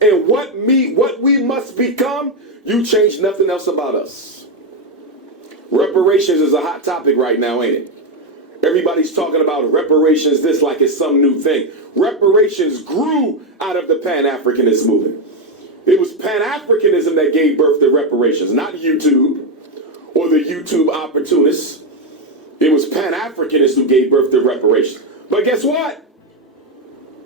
and what we must become, you change nothing else about us. Reparations is a hot topic right now, ain't it? Everybody's talking about reparations this like it's some new thing. Reparations grew out of the Pan-Africanist movement. It was Pan-Africanism that gave birth to reparations, not YouTube or the YouTube opportunists. It was Pan-Africanists who gave birth to reparations. But guess what?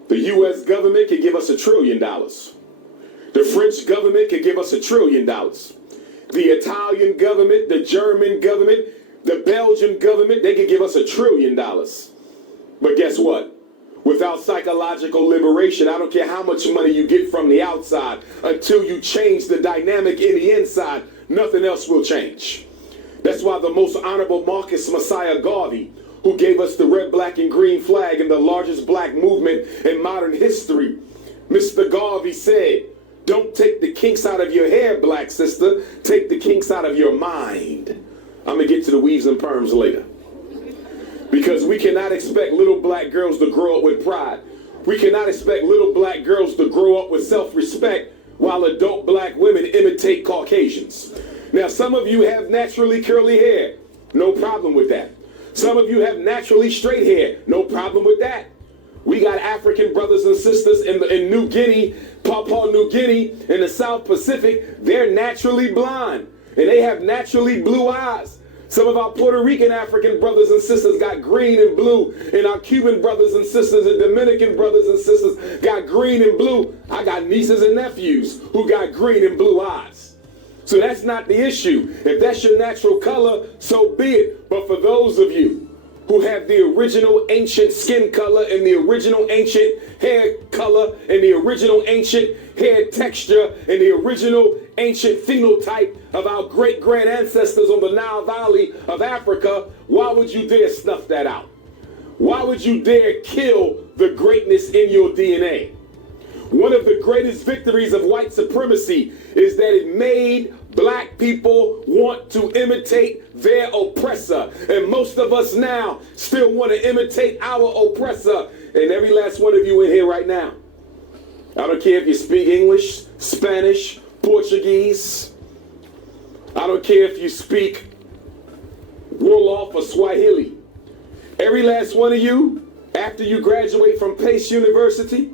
The U.S. government could give us $1 trillion. The French government could give us $1 trillion. The Italian government, the German government, the Belgian government, they could give us $1 trillion. But guess what? Without psychological liberation, I don't care how much money you get from the outside, until you change the dynamic in the inside, nothing else will change. That's why the most honorable Marcus Messiah Garvey, who gave us the red, black, and green flag and the largest black movement in modern history, Mr. Garvey said, don't take the kinks out of your hair, black sister, take the kinks out of your mind. I'm going to get to the weaves and perms later. Because we cannot expect little black girls to grow up with pride. We cannot expect little black girls to grow up with self-respect while adult black women imitate Caucasians. Now, some of you have naturally curly hair. No problem with that. Some of you have naturally straight hair. No problem with that. We got African brothers and sisters in New Guinea, Papua New Guinea, in the South Pacific. They're naturally blind, and they have naturally blue eyes. Some of our Puerto Rican African brothers and sisters got green and blue, and our Cuban brothers and sisters and Dominican brothers and sisters got green and blue. I got nieces and nephews who got green and blue eyes. So that's not the issue. If that's your natural color, so be it. But for those of you who have the original ancient skin color and the original ancient hair color and the original ancient hair texture and the original ancient phenotype of our great-grand ancestors on the Nile Valley of Africa, why would you dare snuff that out? Why would you dare kill the greatness in your DNA? One of the greatest victories of white supremacy is that it made black people want to imitate their oppressor. And most of us now still want to imitate our oppressor. And every last one of you in here right now, I don't care if you speak English, Spanish, Portuguese. I don't care if you speak Wolof or Swahili. Every last one of you, after you graduate from Pace University,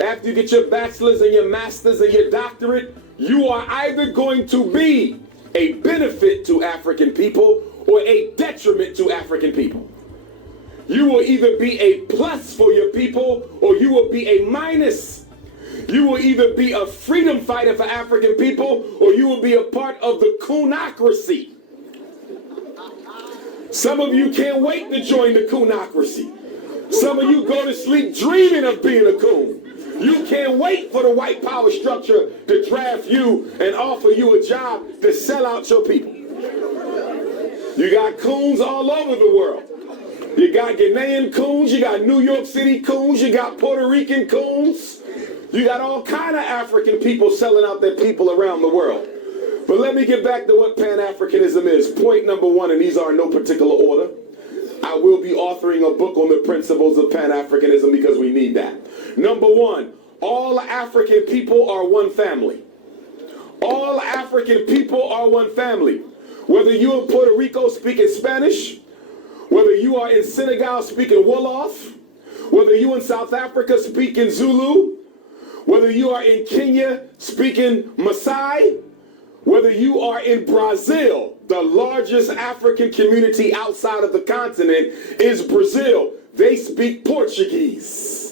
after you get your bachelor's and your master's and your doctorate, you are either going to be a benefit to African people or a detriment to African people. You will either be a plus for your people or you will be a minus. You will either be a freedom fighter for African people or you will be a part of the coonocracy. Some of you can't wait to join the coonocracy. Some of you go to sleep dreaming of being a coon. You can't wait for the white power structure to draft you and offer you a job to sell out your people. You got coons all over the world. You got Ghanaian coons, you got New York City coons, you got Puerto Rican coons. You got all kind of African people selling out their people around the world. But let me get back to what Pan-Africanism is. Point number one, and these are in no particular order. I will be authoring a book on the principles of Pan-Africanism because we need that. Number one, all African people are one family. All African people are one family. Whether you're in Puerto Rico speaking Spanish, whether you are in Senegal speaking Wolof, whether you in South Africa speaking Zulu, whether you are in Kenya speaking Maasai, whether you are in Brazil, the largest African community outside of the continent is Brazil. They speak Portuguese.